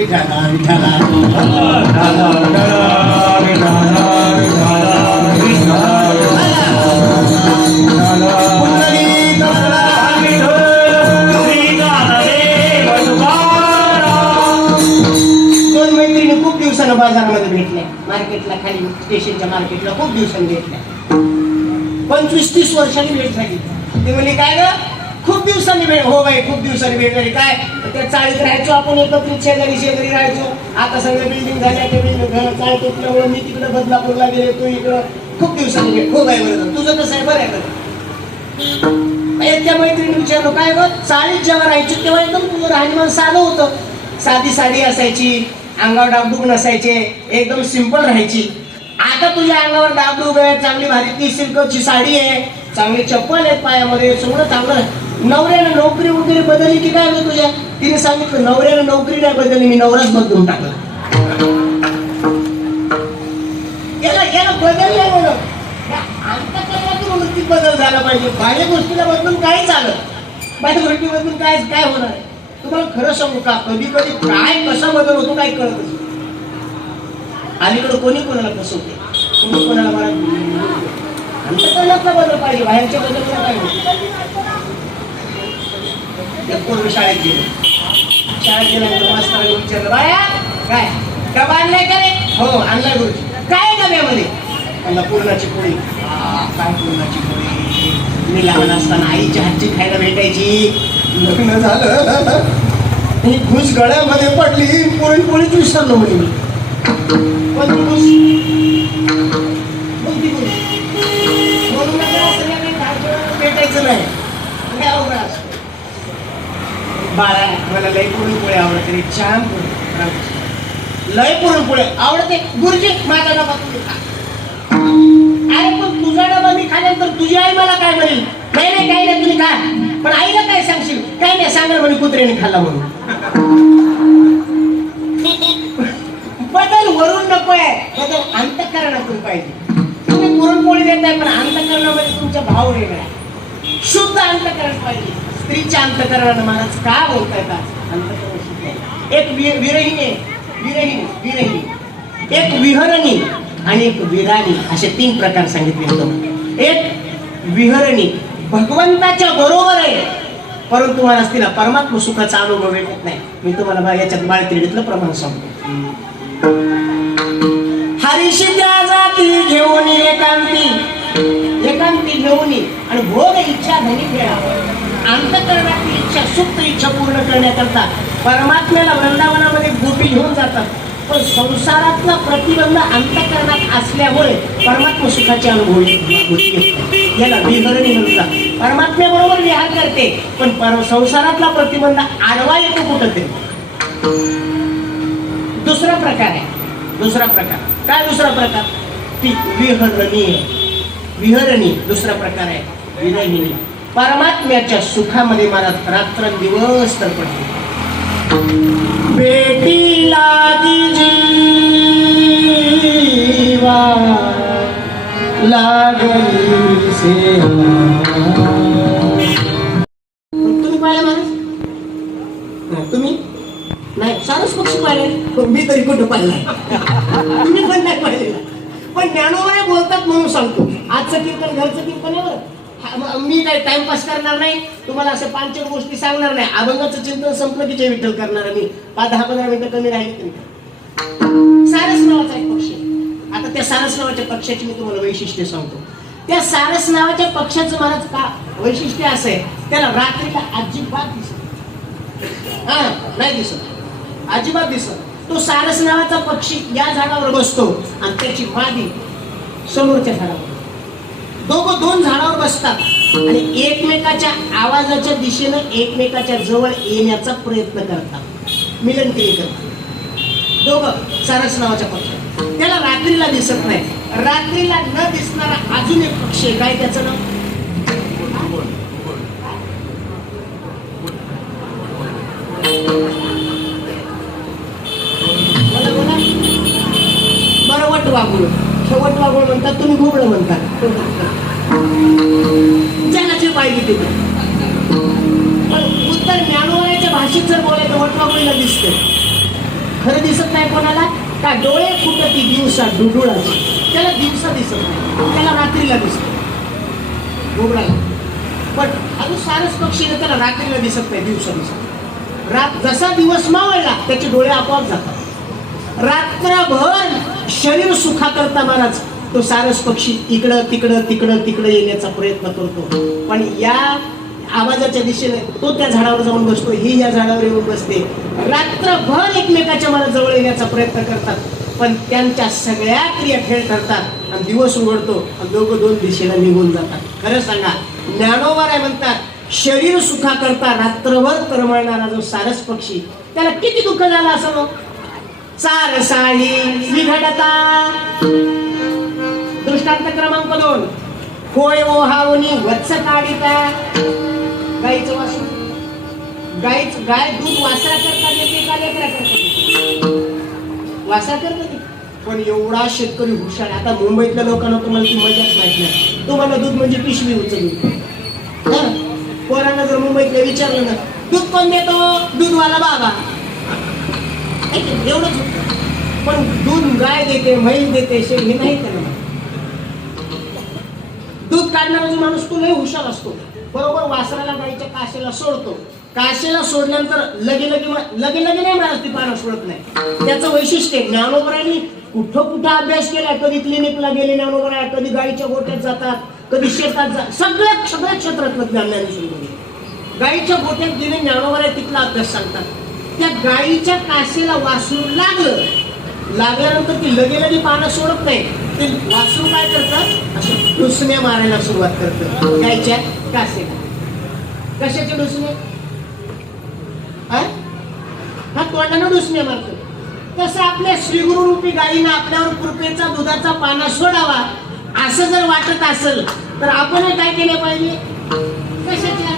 विठाला विठाला दोन मैत्रिणी खूप दिवसानं बाजारामध्ये भेटल्या, मार्केटला, खाली स्टेशनच्या मार्केटला खूप दिवसांनी भेटल्या. 25-30 वर्षांनी भेट झाली. ते म्हणले काय ग, खूप दिवसांनी भेट. हो बाई, खूप दिवसांनी भेट झाली. काय त्या चाळीत राहायचो आपण, एकत्रित शेजारी शेजारी राहायचो. आता सगळ्या बिल्डिंग झाल्या, ते बिल्डिंग चाळ तुटल्यामुळे मी तिकडे बदलापूरला गेले, तू इकडं. खूप दिवसांनी भेट. हो बाई, बरं तुझं कसं आहे, बरं आहे का? त्या मैत्रिणी विचारलो काय ग, चाळीत जेव्हा राहायची तेव्हा एकदम तुझं राहणीमान साधं होतं. साधी साडी असायची, अंगावर डागडुग नसायचे, एकदम सिंपल राहायची. आता तुझ्या अंगावर डागडुग आहे, चांगली भारीतली सिल्कची साडी आहे, चांगली चप्पल आहेत पायामध्ये, सगळं चांगलं आहे. नवऱ्यानं नोकरी वगैरे बदलली की काय ग तुझ्या? तिने सांगितलं नवऱ्यानं नोकरी नाही बदलली, मी नवराच बदलून टाकला. याला बदललं म्हणून अंतःकरणातून वृत्तीत बदल झाला पाहिजे. बाह्य गोष्टीला बदलून काय चालत, बाह्य गोष्टी बदलून काय काय होणार आहे? तुम्हाला खरं सांगू का, कधी कधी काय कसा बदल होतो काय कळतच. अलीकडे कोणी कोणाला फसवते, कोणी कोणाला मला अंतःकरणातला बदल पाहिजे, बाहेरच्या बदल काय पूर्व शाळेत गेलो. शाळेत गेल्यानंतर मास्तरांनी विचारलं बाया काय डबा आणलाय का रे? हो आणलाय गुरुजी. काय डब्यामध्ये? त्यांना पूर्णाची पोळी. काय पूर्णाची पोळी? मी लहान असताना आईच्या हातची खायला भेटायची. लग्न झालं, ही घुस गळ्यामध्ये पडली, पोळी पोळीच विसरलो म्हणे मी. कोणती घुस? कोणती घुस? म्हणून भेटायचं नाही. बाळा मला लय पुरणपोळी आवडते रे, छान लय पुरणपोळी आवडते. गुरुजी माझा डबा तुम्ही खा. अरे पण तुझा डबा मी खाल्यानंतर तुझी आई मला काय म्हणेल? नाही नाही काही नाही, तुम्ही खा. पण आईला काय सांगशील? काही नाही सांगा म्हणे कुत्र्याने खाल्ला म्हणून. बदल वरून नको आहे, बदल अंतःकरणातून पाहिजे. तुम्ही पुरणपोळी देताय पण अंतःकरणामध्ये तुमचा भाव वेगळा आहे. शुद्ध अंतःकरण पाहिजे. स्त्रीच्या अंतःकरणानं महाराज का बोलताय का? अंतःकरण शुद्ध आहे. एक विरहिणी, एक विहरणी आणि एक विराणी, असे 3 प्रकार सांगितले होते. एक विहरणी भगवंताच्या बरोबर आहे, परंतु मला तिला परमात्म सुखाचा अनुभव येत नाही. मी तुम्हाला याच्यात बाळतिडीतलं प्रमाण सांगतो. हरीशी त्या जाती घेऊन एकांती घेऊन आणि भोग इच्छा धनी खेळा. अंतःकरणातील इच्छा, सुप्त इच्छा पूर्ण करण्याकरता परमात्म्याला वृंदावनामध्ये गोपी घेऊन जातात. पण संसारातला प्रतिबंध अंतःकरणात असल्यामुळे परमात्म सुखाचे अनुभव याला विहरणी म्हणतात. परमात्म्याबरोबर विहार करते पण संसारातला प्रतिबंध आडवा येतो कुठं ते. दुसरा प्रकार आहे. दुसरा प्रकार काय? दुसरा प्रकार ती विहरणी. दुसरा प्रकार आहे विरहिणी. परमात्म्याच्या सुखामध्ये मला रात्रंदिवस तडपडते. बेटी लागी जीवा लागली सेवा. तुम्ही पाहिलं माणूस? तुम्ही नाही, सारस पक्षी पाहिले, मी तरी कुठं पाहिलं. तुम्ही पण नाही पाहिलेला. पण ज्ञानोबा बोलतात म्हणून सांगतो. आजचं कीर्तन घरचं कीर्तन आहे बरं. मी काही टाइमपास करणार नाही, तुम्हाला असं 5 गोष्टी सांगणार नाही. अभंगाचं चिंतन संपलं की जय विठ्ठल करणार मी. 10-15 मिनिटं कमी राहिली तरी. सारस नावाचा एक पक्षी. आता त्या सारस नावाच्या पक्षाची मी तुम्हाला वैशिष्ट्य सांगतो. त्या सारस नावाच्या पक्षाचं मला का वैशिष्ट्य असं आहे, त्याला रात्रीला अजिबात दिसत नाही, दिसत अजिबात दिसत. तो सारस नावाचा पक्षी या झाडावर बसतो आणि त्याची मादी समोरच्या झाडावर. दोघं 2 झाडावर बसतात आणि एकमेकाच्या आवाजाच्या दिशेनं एकमेकाच्या जवळ येण्याचा प्रयत्न करतात, मिलनक्रिया करतात दोघं. सारस नावाच्या पक्षी त्याला रात्रीला दिसत नाही. रात्रीला न दिसणारा अजून एक पक्षी काय, त्याचं नाव बरं वटवाघूळ. वटवाघूळ म्हणतात, तुम्ही घुबड म्हणतात. जगाची पाहिजे तिथे. पण उत्तर ज्ञानोबाच्या भाषेत जर बोलायचं वटवाघूळीला दिसते. खरं दिसत नाही कोणाला का डोळे फुटती दिवसा डुडुळाची, त्याला दिवसा दिसत नाही, त्याला रात्रीला दिसत घोबडाला. पण अजून सारस पक्षी त्याला रात्रीला दिसत नाही, दिवसा दिसत. जसा दिवस मावळला त्याचे डोळे आपोआप जातात. रात्रभर शरीर सुखा करता महाराज तो सारस पक्षी इकडं तिकडं तिकडं तिकडं येण्याचा प्रयत्न करतो. पण या आवाजाच्या दिशेने तो त्या झाडावर जाऊन बसतो, ही या झाडावर येऊन बसते. रात्रभर एकमेकाच्या मला जवळ येण्याचा प्रयत्न करतात, पण त्यांच्या सगळ्या क्रिया खेळ ठरतात आणि दिवस उघडतो आणि दोघं दोन दिशेला निघून जातात. खरं सांगा, ज्ञानोबा राय म्हणतात शरीर सुखा करता रात्रभर तरमळणारा जो सारस पक्षी, त्याला किती दुःख झालं असं. सारसाळी विघडता. दृष्टांत क्रमांक 2, होय ओहावनी वत्स काढिता. गाईचं वासरू, गाय दूध वासरा करता देते का लेकरा करता? वासरा करता. पण एवढा शेतकरी हुशार. आता मुंबईतल्या लोकांना तुम्हाला ती मजाच माहित नाही. तुम्हाला दूध म्हणजे पिशवी उचलून. पोरांना जर मुंबईतल्या विचारलं ना, दूध कोण देतो? दूधवाला बाबा. एवढंच होतं. पण दूध गाय देते, म्हैस देते, हे नाही त्याला. दूध काढणारा जो माणूस तो लय हुशार असतो. बरोबर वासराला गाईच्या काशेला सोडतो. काशेला सोडल्यानंतर लगे नाही मिळालं, ती पानं सोडत नाही. त्याचं वैशिष्ट्य ज्ञानोबरांनी कुठं अभ्यास केलाय. कधी क्लिनिकला गेले ज्ञानोबराय, कधी गाईच्या गोठ्यात जातात, कधी शेतात जातात. सगळ्या क्षेत्रातलं ज्ञानाविषयी गाईच्या गोठ्यात गेले ज्ञानोबराय, तिथला अभ्यास सांगतात. त्या गाईच्या काशेला वासरू लागल्यानंतर ती लगे पानं सोडत नाही. ते वासरू काय करतात, असे डुसण्या मारायला सुरुवात करतात गाईच्या कासेला. कशाचे डुसणे? हा तोंडानं डुसण्या मारतो. तसं आपल्या श्रीगुरु रूपी गाईनं आपल्यावर कृपेचा दुधाचा पाना सोडावा असं जर वाटत असेल तर आपण काय केलं पाहिजे? कशाच्या?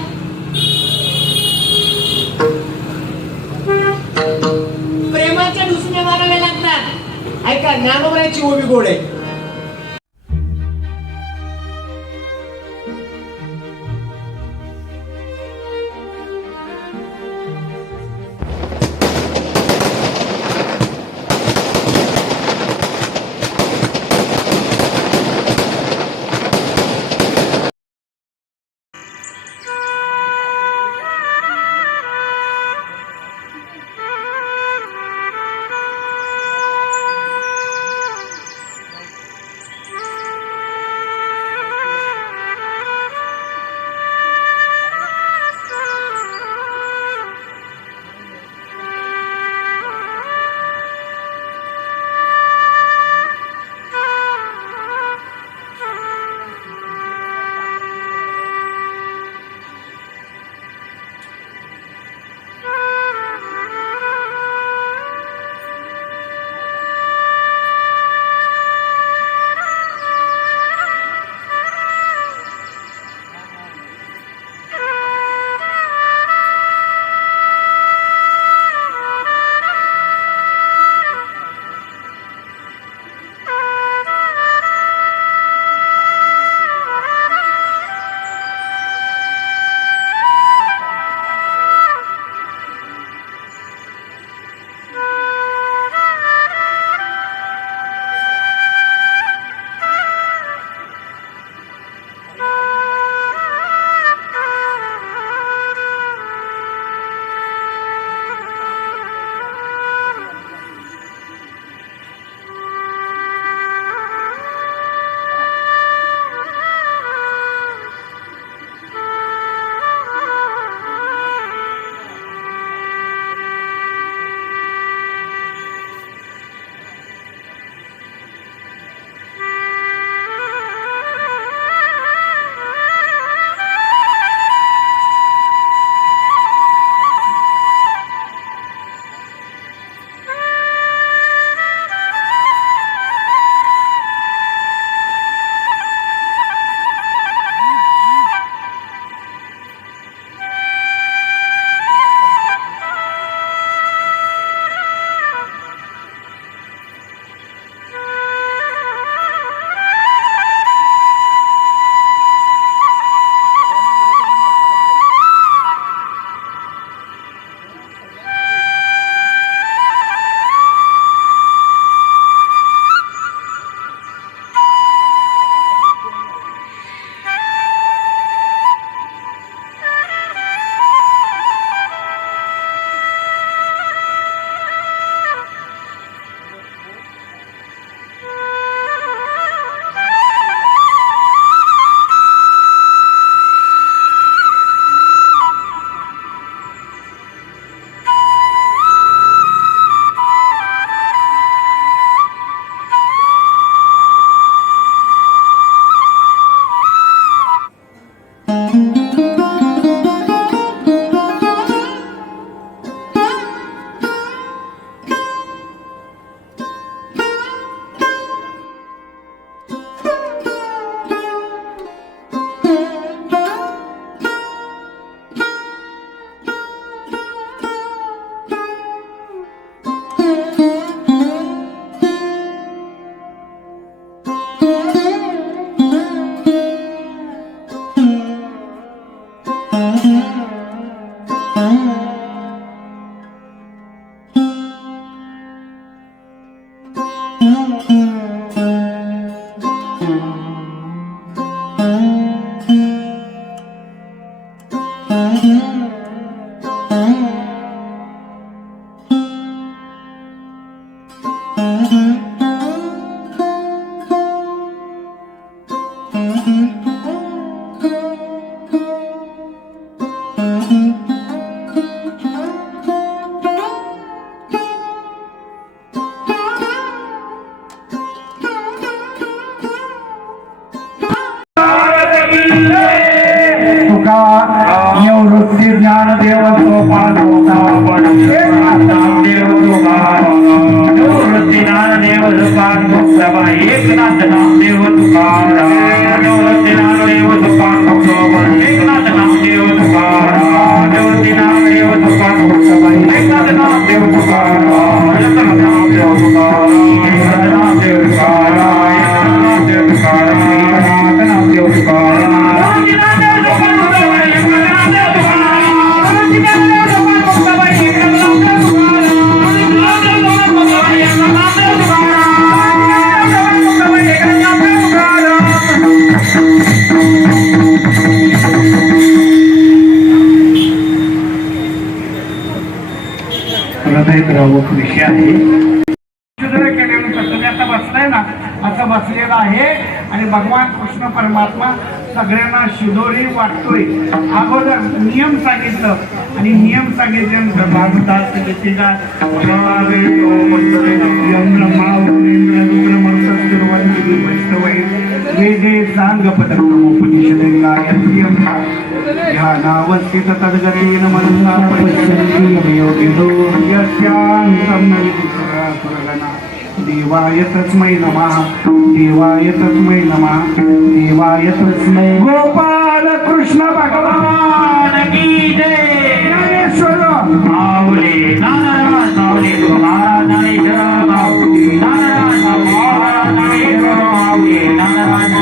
प्रेमाच्या डुसण्या माराव्या लागतात. ऐका, ज्ञानोबराची ओवी गोड आहे. निवृत्ती ज्ञानदेव सोपान निवृत्ती ज्ञानदेव सोपान सभा एकनाथ नामदेव तुकाराम निवृत्ती ज्ञानदेव सोपान एकनाथ नामदेव तुकाराम निवृत्ती ज्ञानदेव सोपान सभा एकनाथ नामदेव तुकाराम एकनाथ नामदेव तुकाराम एकनाथ नामदेव तुकाराम एकनाथ नामदेव तुकाराम विषय आहे तुम्ही आता बसलाय ना असं बसलेला आहे आणि भगवान कृष्ण परमात्मा सगळ्यांना शिदोरी वाटतोय. अगोदर नियम सांगितलं आणि नियम सांगितल्यानंतर भागवतात वेदे सांग पदक्रमोपनिषदेला ध्यानावस्थित तद्गतेन मनसा पश्यन्ति योगिनो यस्यान्तं न विदुषुरासुरगणा. देवाय तस्मै नमः देवाय तस्मै नमः देवाय तस्मै. गोपाल कृष्ण भगवान की जय. ज्ञानेश्वर माऊली नारायण माऊली महाराज ज्ञानेश्वर माऊली नारायण माऊली नारायण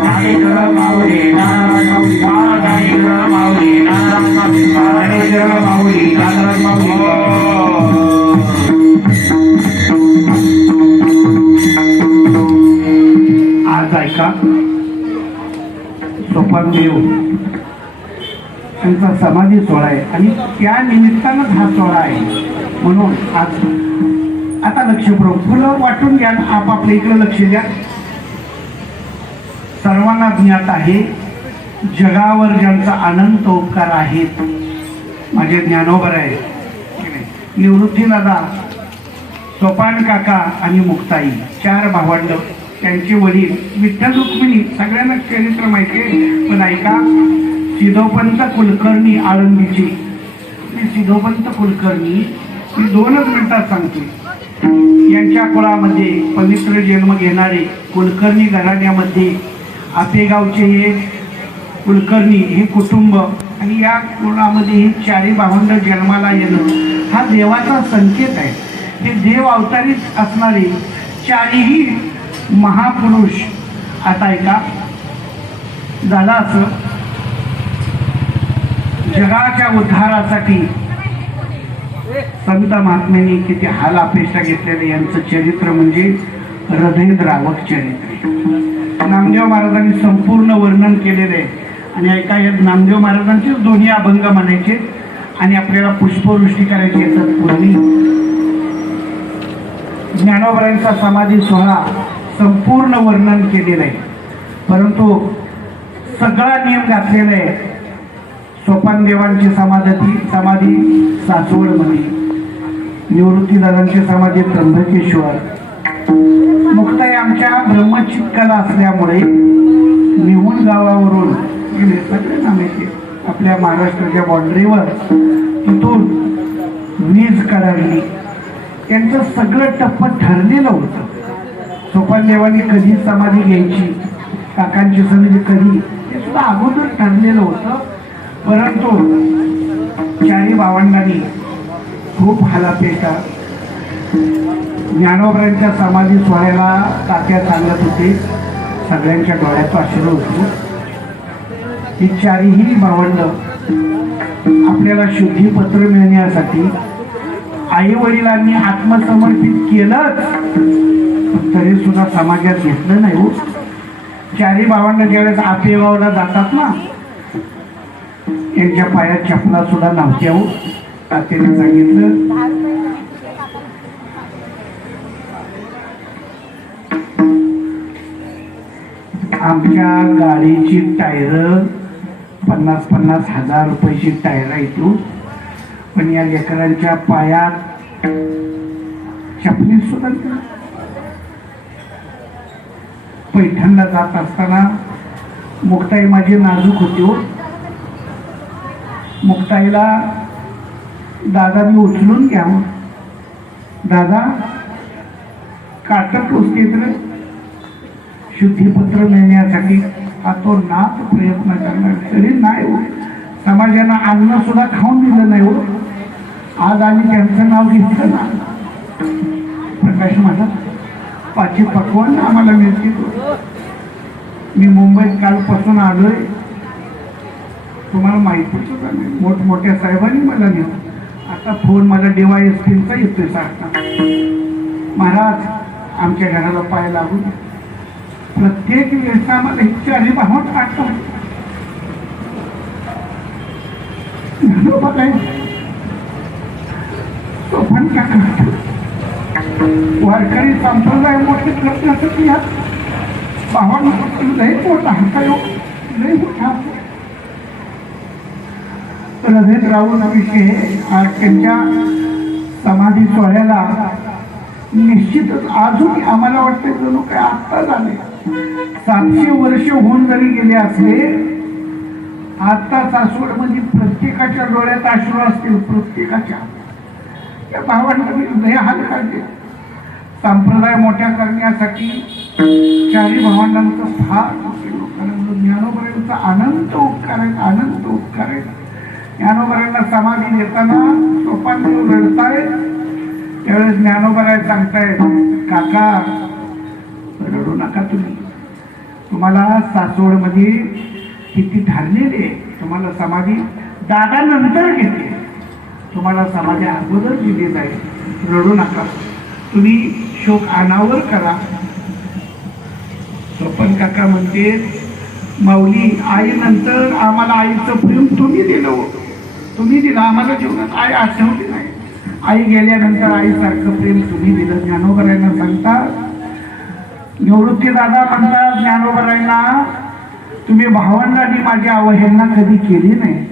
ज्ञानेश्वर माऊली नारायण ज्ञानेश्वर माऊली नारायण ज्ञानेश्वर माऊली नारायण माऊली. आज ऐका सोपानदेव त्यांचा समाधी सोहळा आहे आणि त्या निमित्तानं हा सोहळा आहे म्हणून आज आता लक्षपूर्वक फुलं वाटून घ्या आपापल्या इकडे लक्ष द्या. सर्वांना ज्ञात आहे जगावर ज्यांचा अनंत उपकार आहेत माझे ज्ञानोबर आहे निवृत्ती दादा सोपान काका आणि मुक्ताई चार भावंड त्यांचे वडील विठ्ठल रुक्मिणी सगळ्यांना चरित्र माहिती आहे पण ऐका सिद्धोपंत कुलकर्णी आळंदीचे मी सिद्धोपंत कुलकर्णी मी 2च मिनिटात सांगतो. यांच्या कुळामध्ये पवित्र जन्म घेणारे कुलकर्णी घराण्यामध्ये आपेगावचे हे कुलकर्णी हे कुटुंब आणि या कुळामध्ये ही चारी भावंड जन्माला येणं हा देवाचा संकेत आहे. हे देव अवतारीच असणारे चारीही महापुरुष आता ऐका झालं असं जगाच्या उद्धारासाठी संत महात्म्यांनी किती हाल अपेक्षा घेतलेले यांचं चरित्र म्हणजे हृदयद्रावक चरित्र. नामदेव महाराजांनी संपूर्ण वर्णन केलेलं आहे आणि ऐका या नामदेव महाराजांचेच दोन्ही अभंग म्हणायचे आणि आपल्याला पुष्पवृष्टी करायची येतात पूर्वी. ज्ञानोबरांचा समाधी सोहळा संपूर्ण वर्णन केलेलं आहे परंतु सगळा नियम घातलेला आहे. सोपानदेवांची समाधी सासवडमध्ये, निवृत्तीदादांची समाधी त्र्यंबकेश्वर, मुक्ताई आमच्या ब्रह्मचित्काला असल्यामुळे निहून गावावरून गेले सगळ्यांना माहिती आपल्या महाराष्ट्राच्या बाँड्रीवर तिथून वीज कडाडली. त्यांचं सगळं टप्प ठरलेलं होतं. सोपानदेवांनी कधी समाधी घ्यायची काकांची समाधी कधी हे सुद्धा अगोदर ठरलेलं होतं परंतु चारी भावंडांनी खूप हालापेटा. ज्ञानोबरांच्या समाधी सोहळ्याला तात्या सांगत होते सगळ्यांच्या डोळ्यात अश्रू होतो. ही चारीही भावंड आपल्याला शुद्धीपत्र मिळण्यासाठी आई वडिलांनी आत्मसमर्पित केलंच, तरी सुद्धा समाजात घेतलं नाही हो. चारी भावांना ज्यावेळेस आपेगावला जातात ना, यांच्या पायात चपला सुद्धा नव्हत्या हो. तात्याने सांगितलं, आमच्या गाडीची टायर 50-50 हजार रुपयाची टायर येतो, पण या लेकरांच्या पायात चपली सुद्धा नाही. पैठणला जात असताना मुक्ताई माझी नाजूक होती हो. मुक्ताईला दादा मी उचलून घ्यावं, दादा काटक टोचते तर शुद्धीपत्र मिळण्यासाठी नाथ प्रयत्न करणार, तरी नाही हो. समाजानं अन्न सुद्धा खाऊन दिलं नाही हो. आज आम्ही त्यांचं नाव घेतलं ना, प्रकाश माझा पाची पकवान आम्हाला मिळते. मी मुंबईत कालपासून आलोय, तुम्हाला माहिती सुद्धा नाही. मोठमोठ्या साहेबांनी मला नेलं. आता फोन मला DYSPचा येतोय सारखा, महाराज आमच्या घराला पाय लागून. प्रत्येक वेळेस आम्हाला ही चारी भावट आठवण. बघाय सोपन काका वारकरी संप्रदाय मोठे लग्नासाठी या भावांना लई मोठा हाता येऊ, लई मोठा रजेत राहून विषय आज त्यांच्या समाधी सोहळ्याला निश्चितच अजून आम्हाला वाटतं जणू काय आत्ता झाले. 700 वर्ष होऊन जरी गेले असले, आता सासवडमध्ये प्रत्येकाच्या डोळ्यात अश्रू असतील. प्रत्येकाच्या त्या भावांना लय हाल काढले. संप्रदाय मोठ्या करण्यासाठी चारी भावांनांचं फार लोकांना ज्ञानोबऱ्यांचा अनंत उपकार आहे, अनंत उपकार आहे. ज्ञानोबऱ्यांना समाधी देताना सोपान रडतायत, त्यावेळेस ज्ञानोबराय सांगतायत, काका रडू नका तुम्ही, तुम्हाला सासवडमध्ये किती ठरलेले, तुम्हाला समाधी दादा नंतर घेते, तुम्हाला समाधी अगोदर दिली जाईल, रडू नका, तुम्ही शोक अनावर करा. सोपन काका म्हणते, माऊली आई नंतर आम्हाला आईचं प्रेम तुम्ही दिलं, तुम्ही दिलं आम्हाला जीवनात. आई आठवली नाही, आई गेल्यानंतर आईसारखं प्रेम तुम्ही दिलं. ज्ञानोबरायांना सांगता, निवृत्ती दादा म्हणतात ज्ञानोबरायांना, तुम्ही भावंडांनी माझी अवहेलना कधी केली नाही,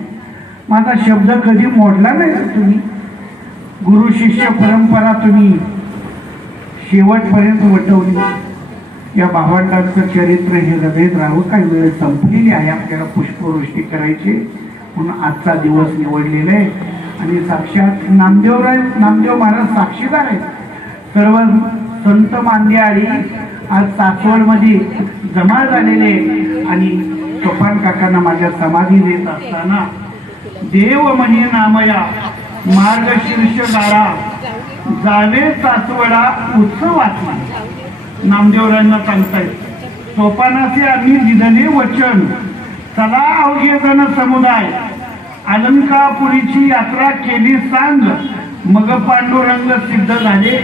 माझा शब्द कधी मोडला नाही. तुम्ही गुरु शिष्य परंपरा तुम्ही शेवटपर्यंत वटवली. या भावंडांचं चरित्र हे हृदयात राहू. काही वेळ संपलेली आहे, आपल्याला पुष्पवृष्टी करायची म्हणून आजचा दिवस निवडलेला आहे. आणि साक्षात नामदेव महाराज साक्षीदार आहेत. सर्व संत मांदियाळी आज सासवडमध्ये जमा झालेले. आणि सोपान काकांना माझ्या समाधी देत असताना, देव म्हणे नामया मार्गशीर्ष गाडा जावे सासवडा उत्सवाचा. नामदेवरायांना सांगतायत, सोपानाचे आम्ही दिलेले वचन, चला अवघे जण समुदाय, अलंकापुरीची यात्रा केली सांग, मग पांडुरंग सिद्ध झाले,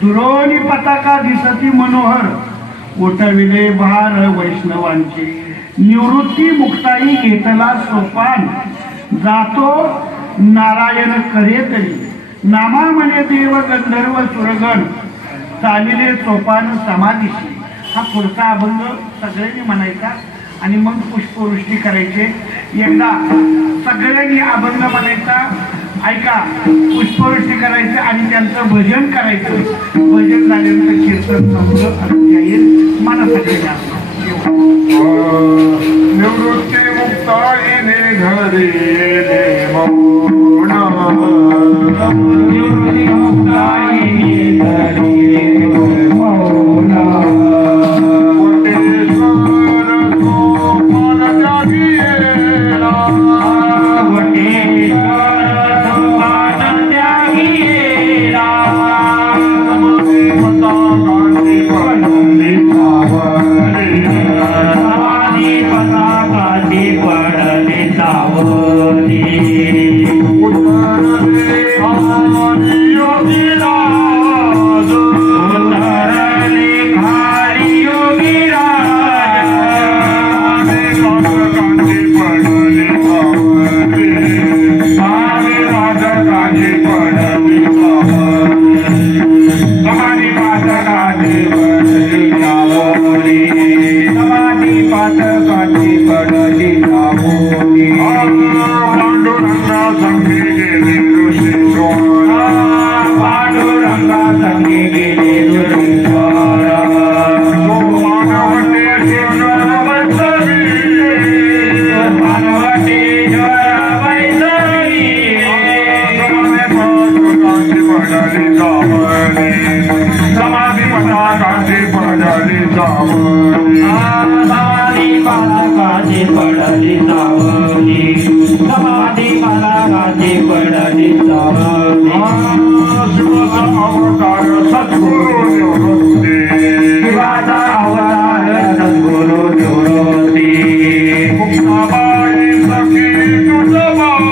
दुरोणी पताका दिसती मनोहर, उठविले भार वैष्णवांचे, निवृत्ती मुक्ताई घेतला सोपान, जातो नारायण करे तरी, नामा म्हणे देव गंधर्व सुरगण, चालिले सोपान समाधीशी. हा पुढचा अभंग सगळ्यांनी म्हणायचा आणि मग पुष्पवृष्टी करायचे. एकदा सगळ्यांनी अभंग म्हणायचा, ऐका, पुष्पवृष्टी करायचं आणि त्यांचं भजन करायचं. भजन झाल्यानंतर कीर्तन संपलं आणि येईल मनासाठी निवृत्ती मुक्ताईने घरी मौन, निवृत्ती मुक्ताईने घरी मौन, वटेश्वर सोपान त्यागी येला, वटेश्वर सोपान त्यागी येला, समाधी पताकांची पडली सावली, समाधी पताकाची पडली सावली. काठी पडली सावली समाधी पातकाची पडली सावली समाधी पातकाची पडली सावली पांडुरंगा संगी गेली ऋषीश्वर पांडुरंगा संगी गेले ऋषीश्वर मानवतेश्वर वैष्णवी मानवतेश्वर वैष्णवी समाधी पताकाची पडली सावली समाधी पातकाची पडली सावली समाधी पातकाची पडली सावली शिवाचा अवतार सद्गुरु निवृत्ती शिवाचा अवतार सद्गुरु निवृत्ती मुक्ताबाई सखी तुझबाई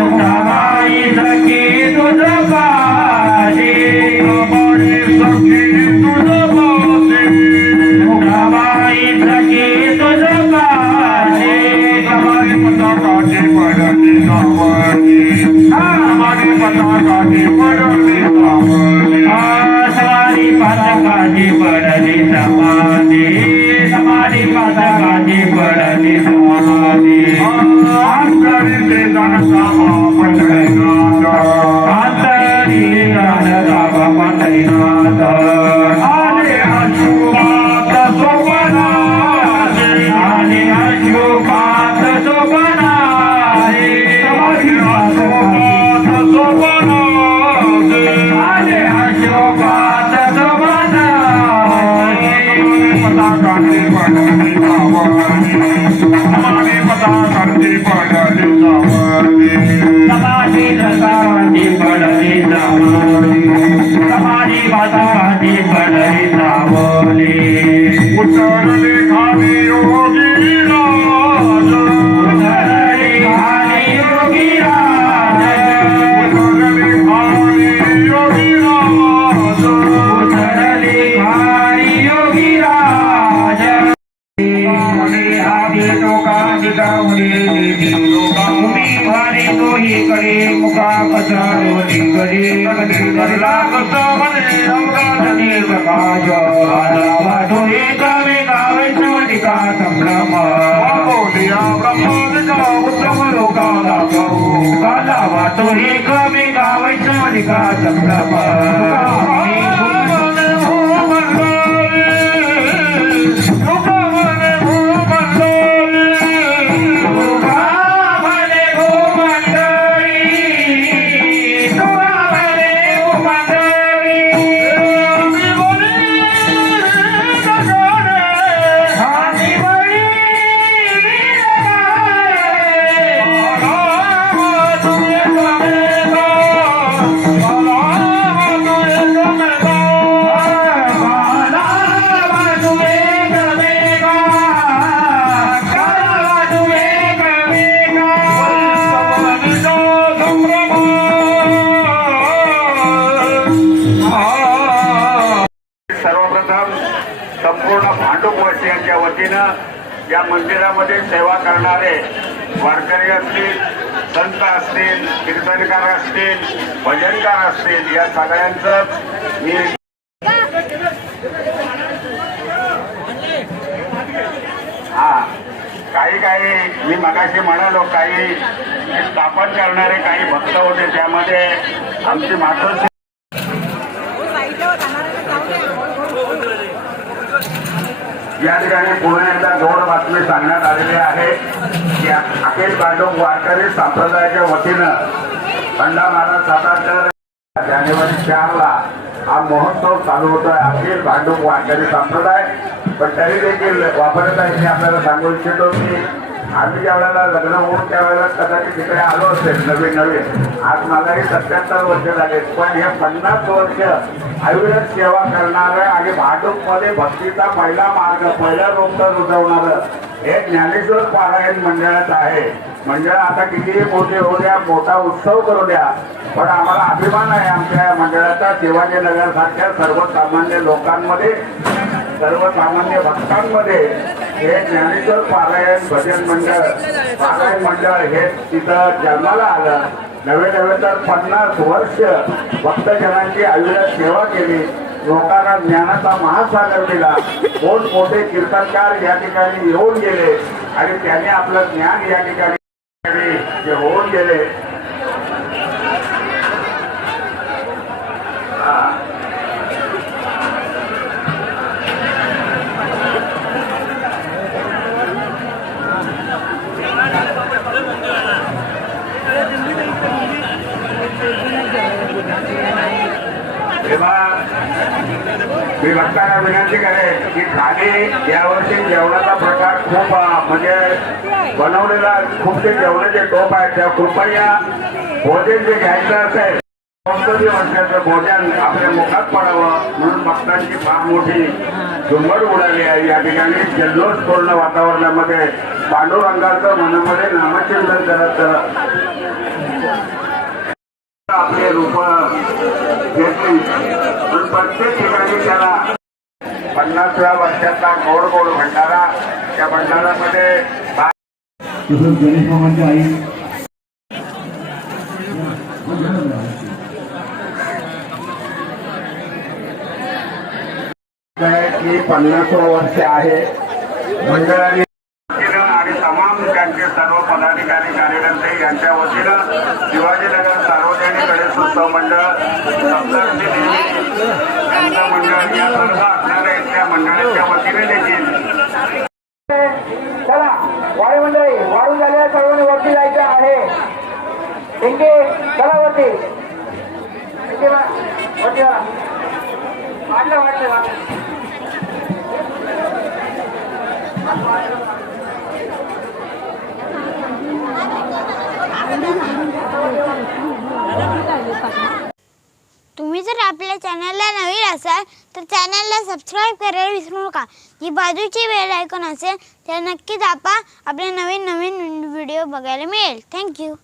मुक्ताबाई सखी तुझबाई सखी तुझबाई मुक्ताबाई सखी तुझबाई समाधी पताकाची पडली सावली समाधी पताकाची पडली सावली समाधी पातकाची पडली समाधी समाधी पातकाची पडली समाधी अंतरी ते जनता पंढरीनाथ अंतरी गाणगाव पंढरीनाथ आले अशुभात सोपनाथे आणि अशुभात शोभनारे समाधी अशुभात सोपनाथे आणि अशुभात शोभनारे पताकाची पडली सावली समाधी पताकाची पडली सावली समाधी रसाची पडली सावली समाधी पातकाची पडली सावली उतरले खाली योगी राज उतरली खाली योगी राज उतरले खाली योगी राज उतरली खाली योगी राज आधी लोकांनी गावली उभी भारी तोही कडे मुका पसरवली कडे लागत म्हणे अवघातनी प्रकाश वाटो एकावे गावे शिवलिका संभ्रम बोलिया ब्रह्मादिका उत्तम लोकाला गहू काला वाटो एकावे गावे शिवलिका संभ्रम सर्वप्रथम संपूर्ण भांडूपवासियांच्या वतीनं या मंदिरामध्ये सेवा करणारे वारकरी असतील, संत असतील, कीर्तनकार असतील, भजनकार असतील, या सगळ्यांचं मी काही मी मगाशी म्हणालो, काही स्थापन करणारे काही भक्त होते, त्यामध्ये आमची मातोश्री या ठिकाणी पुन्हा एकदा गोड बातमी सांगण्यात आलेली आहे की अखिल भांडूप वारकरी संप्रदायाच्या वतीनं खंडा महाराज सातारकर जानेवारी 4ला हा महोत्सव चालू होतोय. अखिल भांडूप वारकरी संप्रदाय, पण तरी देखील वापरत आहे मी आपल्याला सांगू इच्छितो की आम्ही ज्या वेळेला लग्न होऊन त्यावेळेला कदाचित तिकडे आलो असेल नवीन. आज मलाही 77 वर्ष झाले, पण हे 50 वर्ष अविरत सेवा करणारं आणि भांडूपमध्ये भक्तीचा पहिला मार्ग, पहिला रोमटर रुजवणारं हे ज्ञानेश्वर पारायण मंडळाचं आहे. मंडळ आता कितीही मोठे होऊ द्या, मोठा उत्सव करू द्या, पण आम्हाला अभिमान आहे आमच्या मंडळाचा. शिवाजीनगर सारख्या सर्वसामान्य लोकांमध्ये, सर्वसामान्य भक्तांमध्ये हे ज्ञानेश्वर पारायण भजन मंडळ, पारायण मंडळ हे तिथं जन्माला आलं. नव्हे नव्हे तर 50 वर्ष भक्तजनांची अविरत सेवा केली, लोकांना ज्ञानाचा महासागर दिला. मोठमोठे कीर्तनकार या ठिकाणी येऊन गेले आणि त्याने आपलं ज्ञान या ठिकाणी जे होऊन गेले. तेव्हा मी भक्तांना विनंती करेन की खाली यावर्षी जेवणाचा प्रकार खूप म्हणजे बनवलेला खूप ते जेवणाचे टोप आहेत, त्या कृपया भोजन जे घ्यायचं असेल कोणतंही वर्षाचं भोजन आपल्या मुखात पडावं म्हणून भक्तांची फार मोठी झुंबड उडाली आहे. या ठिकाणी जल्लोषपूर्ण वातावरणामध्ये पांडुरंगाचं मनामध्ये नामचिंतन करत आपले रूप घेतली. पण प्रत्येक ठिकाणी त्याला 50व्या वर्षाचा गोड गोड भंडारा, त्या भंडारामध्ये तसंच गणेश मामांच्या आई की 50वं वर्ष आहे. मंडळाने आणि तमाम त्यांचे सर्व पदाधिकारी कार्यकर्ते यांच्या वतीनं शिवाजीनगर सार्वजनिक गणेशोत्सव मंडळ सप्तर्षी देवी यांचं मंडळ या सर्व असणाऱ्या इथल्या मंडळाच्या वतीने देखील. चला वाडी मंडळी वाढून झालेल्या सर्वांनी वरती जायचं आहे. इंगे चला वरती वरती वाटलं. तुम्ही जर आपल्या चॅनलला नवीन असाल तर चॅनलला सबस्क्राईब करायला विसरू नका. जी बाजूची बेल आयकॉन असेल त्या नक्की दाबा. आपले नवीन व्हिडिओ बघायला मिळेल. थँक्यू.